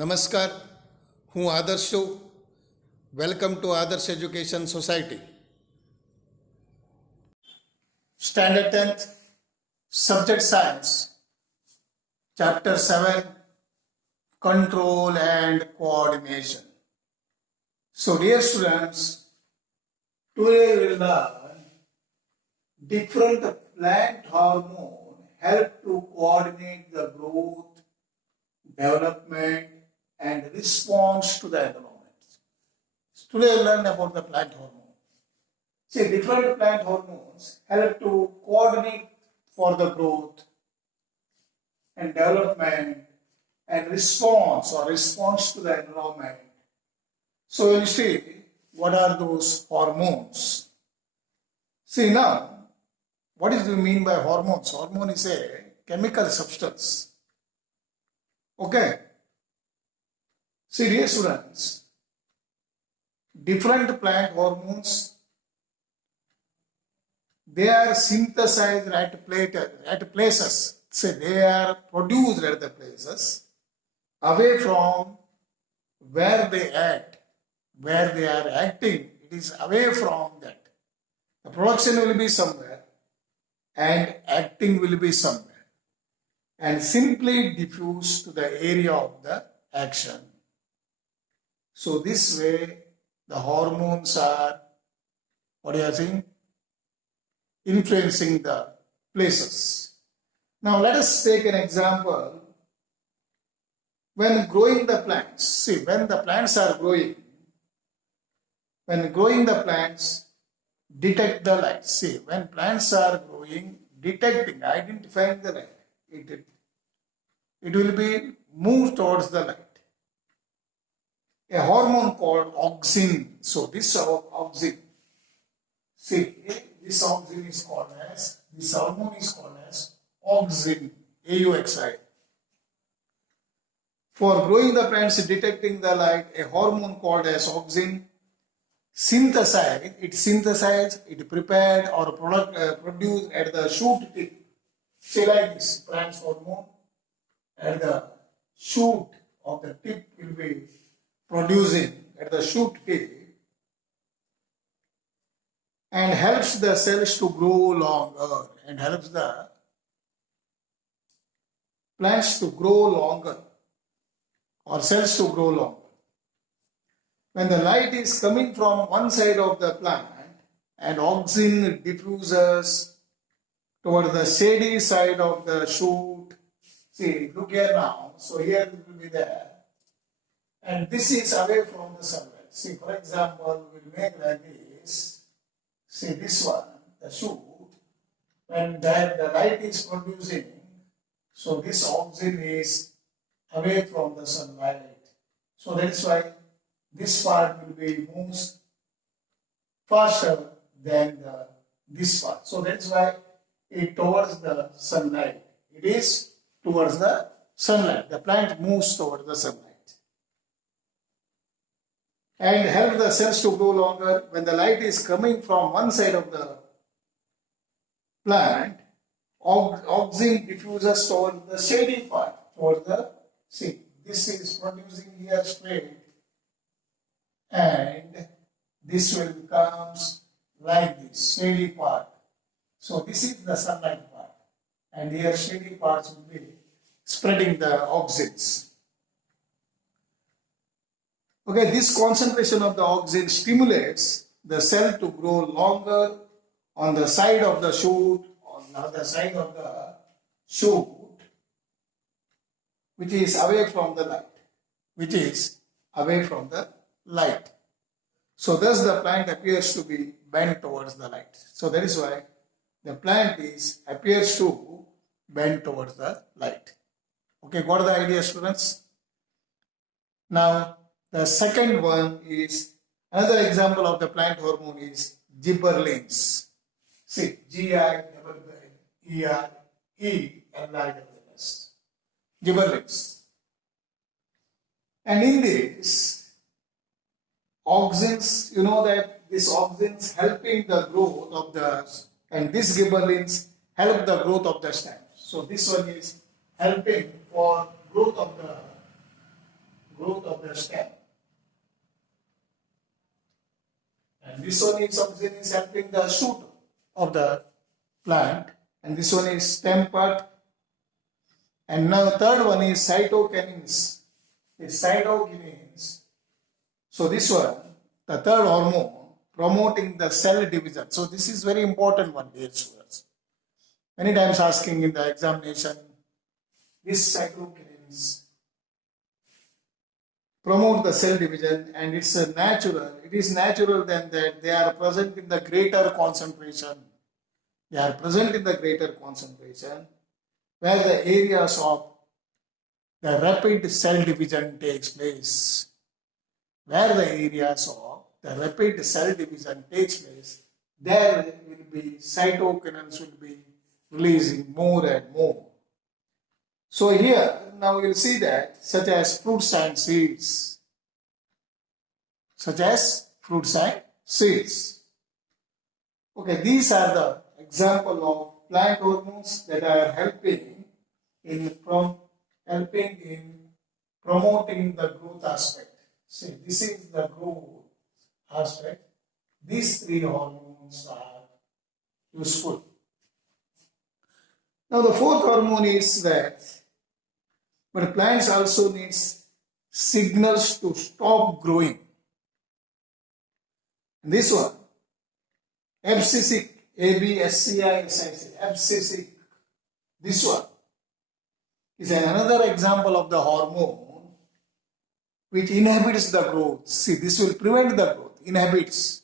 નમસ્કાર, હું આદર્શ છું. વેલકમ ટુ આદર્શ education society. Standard 10th, subject science, chapter 7, control and coordination. So, dear students, today we will learn different plant hormone help to coordinate the growth, development, and response to the environment. Today we'll learn about the plant hormone. See, different plant hormones help to coordinate for the growth and development and response to the environment. So we'll see what are those hormones. See now, what do you mean by hormones? Hormone is a chemical substance. Okay. See, dear students, different plant hormones, they are synthesized at places. Say they are produced at the places away from where they act. Where they are acting, it is away from that. The production will be somewhere and acting will be somewhere, and simply diffuse to the area of the action. So this way the hormones are, what do you think, influencing the places. Now let us take an example. When growing the plants, see, when the plants are growing, the plants detect the light. See, when plants are growing, identifying the light, it will be moved towards the light. A hormone called auxin. So this auxin, see, this auxin is called as, this hormone is called as auxin, AUXI. For growing the plants, detecting the light, a hormone called as auxin it prepared or produced at the shoot tip. Say like this, plants hormone at the shoot of the tip will be producing at the shoot tip and helps the cells to grow longer and helps the plants to grow longer or cells to grow longer. When the light is coming from one side of the plant and auxin diffuses toward the shady side of the shoot. See, look here now. So here it will be there. And this is away from the sunlight. See, for example, we'll make like this. See this one, the shoot. When the light is producing, so this auxin is away from the sunlight. So that is why this part will be moves faster than this part. So that's why it towards the sunlight. It is towards the sunlight. The plant moves towards the sunlight. And help the cells to grow longer. When the light is coming from one side of the plant, auxin diffuses towards the shady part. Towards the, see, this is producing here straight. And this will becomes like this, shady part. So this is the sunlight part. And here shady parts will be spreading the auxins. Okay, this concentration of the auxin stimulates the cell to grow longer on the side of the shoot, on the other side of the shoot, which is away from the light. Which is away from the light. So thus the plant appears to be bent towards the light. So that is why the plant appears to bend towards the light. Okay, got the idea, students? Now the second one is, another example of the plant hormone is gibberellins. See, Gibberellins. Gibberellins. And in this, auxins, you know that this auxins helping the growth of the, and this gibberellins help the growth of the stem. So this one is helping for growth of the growth of the stem. And this one is oxygen is helping the shoot of the plant, and this one is stem part. And now third one is cytokinins. Is cytokinins. So this one, the third hormone, promoting the cell division. So this is very important one, dear students. Many times asking in the examination, this cytokinins promote the cell division, and it is natural then that they are present in the greater concentration. They are present in the greater concentration where the areas of the rapid cell division takes place. Where the areas of the rapid cell division takes place, there will be cytokinins will be releasing more and more. So here, now you will see that such as fruits and seeds. Okay, these are the example of plant hormones that are helping in promoting the growth aspect. See, this is the growth aspect. These three hormones are useful. Now the fourth hormone is that, but plants also needs signals to stop growing. And this one, abscisic, ABSCISIC, abscisic, this one is another example of the hormone which inhibits the growth. See, this will prevent the growth, inhibits,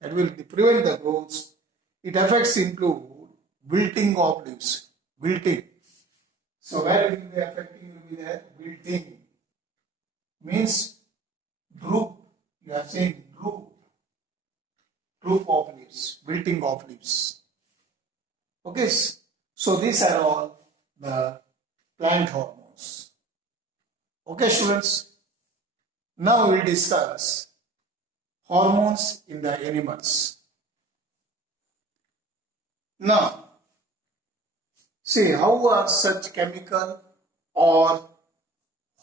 that will prevent the growth. It affects include wilting of leaves, wilting. So where it will be affecting will be there, wilting. Means droop, you are saying droop of leaves, wilting of leaves. Okay, so these are all the plant hormones. Okay, students. Now we will discuss hormones in the animals. Now, see how are such chemical or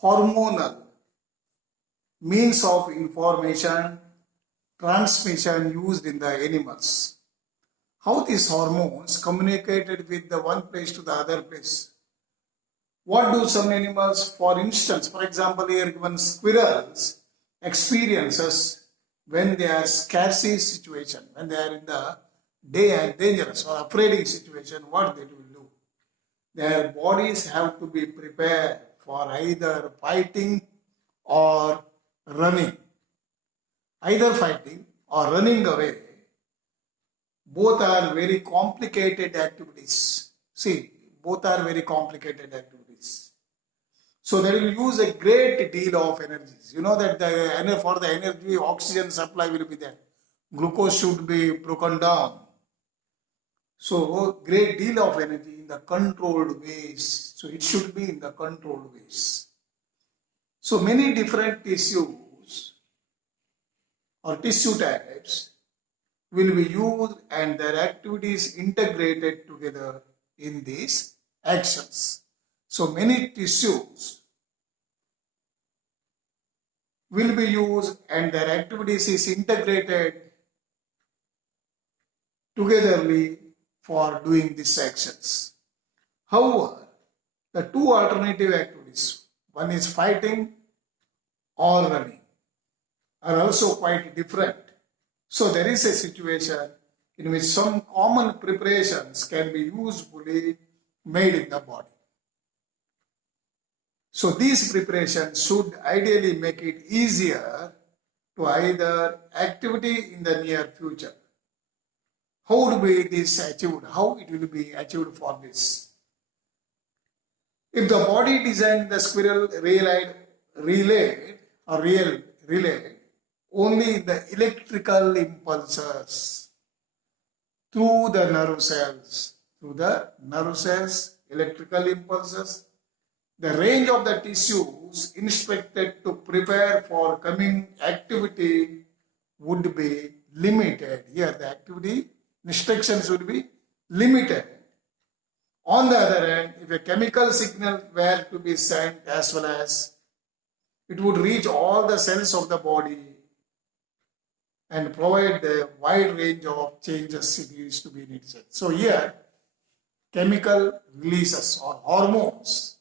hormonal means of information transmission used in the animals. How these hormones communicated with the one place to the other place. What do some animals, for instance, for example, here given squirrels experiences when they are scarcity situation, when they are in the dangerous or afraid situation, what they will do? Their bodies have to be prepared for either fighting or running. Either fighting or running away. Both are very complicated activities. See, both are very complicated activities. So they will use a great deal of energies. You know that for the energy, oxygen supply will be there. Glucose should be broken down. So great deal of energy in the controlled ways. So it should be in the controlled ways. So many different tissues or tissue types will be used and their activities integrated together in these actions. So many tissues will be used and their activities is integrated togetherly for doing these actions. However, the two alternative activities, one is fighting or running, are also quite different. So there is a situation in which some common preparations can be usefully made in the body. So these preparations should ideally make it easier to either activity in the near future. How would be this achieved? How it will be achieved for this? If the body designed the squirrel relayed only the electrical impulses through the nerve cells, electrical impulses, the range of the tissues inspected to prepare for coming activity would be limited. Here the activity instructions would be limited. On the other hand, if a chemical signal were to be sent as well as it would reach all the cells of the body and provide the wide range of changes it used to be in itself. So here, chemical releases or hormones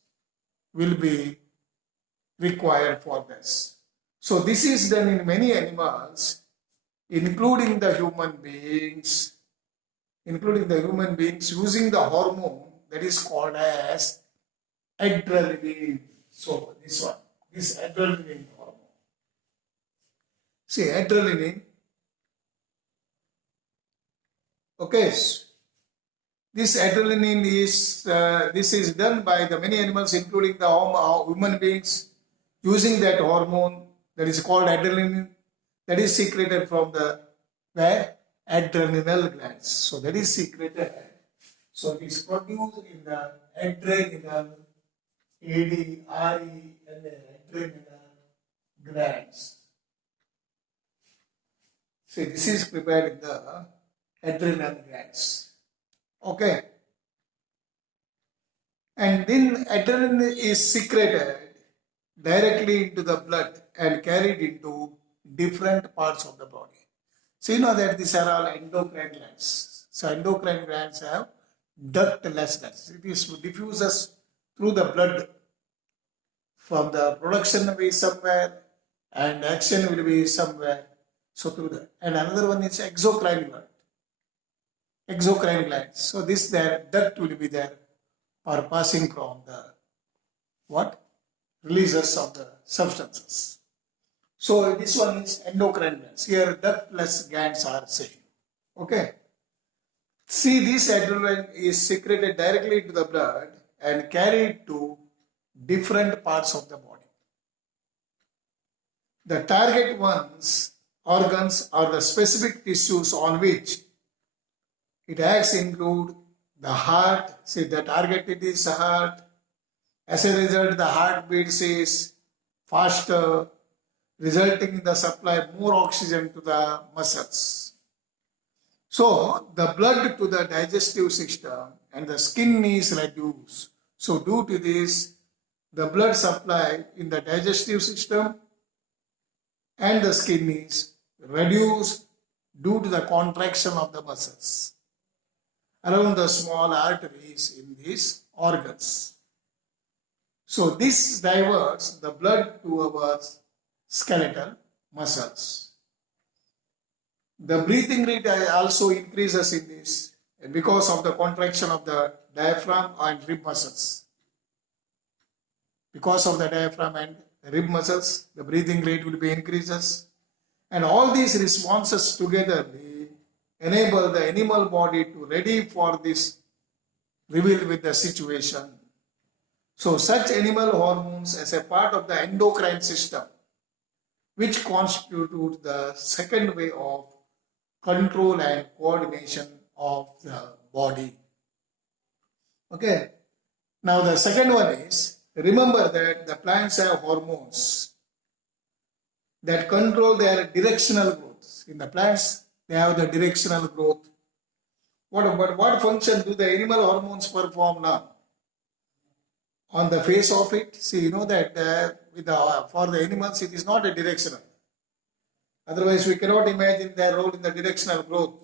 will be required for this. So this is done in many animals, including the human beings, using the hormone that is called as adrenaline. So this adrenaline hormone. See, adrenaline. Okay, this adrenaline is done by the many animals, including the human beings, using that hormone that is called adrenaline, that is secreted from the adrenal glands. So that is secreted. So it is produced in the adrenal, adrenal glands. See, this is prepared in the adrenal glands. Okay. And then adrenaline is secreted directly into the blood and carried into different parts of the body. So you know that these are all endocrine glands. So endocrine glands have ductlessness. It is diffuses through the blood from the production will be somewhere and action will be somewhere. So through that. And another one is exocrine gland. Exocrine glands. So this there duct will be there for passing from the releases of the substances. So this one is endocrine glands. Here ductless glands are same. Okay. See, this adrenaline is secreted directly into the blood and carried to different parts of the body. The target organs are the specific tissues on which it acts include the heart. See, the target it is the heart. As a result, the heartbeat is faster, resulting in the supply more oxygen to the muscles. So, the blood to the digestive system and the skin is reduced. So, due to this, the blood supply in the digestive system and the skin is reduced due to the contraction of the muscles around the small arteries in these organs. So this diverts the blood to our skeletal muscles. The breathing rate also increases in this because of the contraction of the diaphragm and rib muscles. Because of the diaphragm and rib muscles, the breathing rate will be increases. And all these responses together enable the animal body to ready for this reveal with the situation. So such animal hormones as a part of the endocrine system, which constitute the second way of control and coordination of the body. Okay. Now the second one is, remember that the plants have hormones that control their directional growth. In the plants, they have the directional growth. What function do the animal hormones perform now? On the face of it, see, you know that for the animals, it is not a directional. Otherwise, we cannot imagine their role in the directional growth.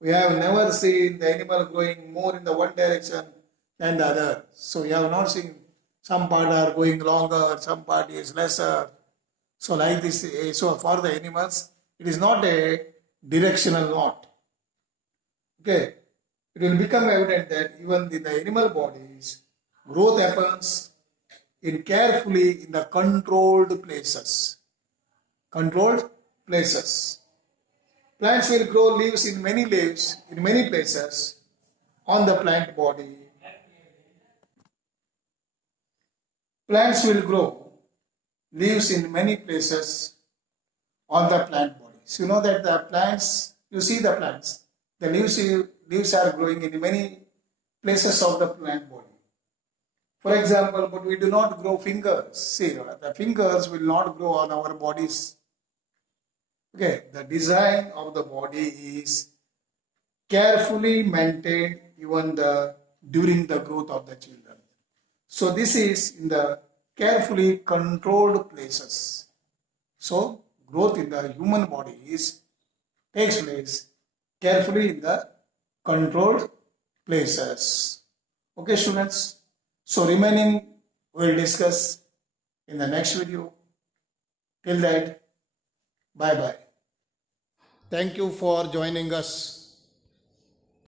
We have never seen the animal growing more in the one direction than the other. So, you have not seen some part are going longer, some part is lesser. So, like this, so for the animals, it is not a directional knot. Okay, it will become evident that even in the animal bodies, growth happens carefully in the controlled places. Controlled places. Plants will grow leaves in many places on the plant body. Plants will grow leaves in many places on the plant body. So you know that the plants, you see the plants, the leaves are growing in many places of the plant body. For example, but we do not grow fingers. See, the fingers will not grow on our bodies. Okay, the design of the body is carefully maintained even during the growth of the children. So this is in the carefully controlled places. So, growth in the human body takes place carefully in the controlled places. Okay, students. So, remaining we will discuss in the next video. Till that, bye bye. Thank you for joining us.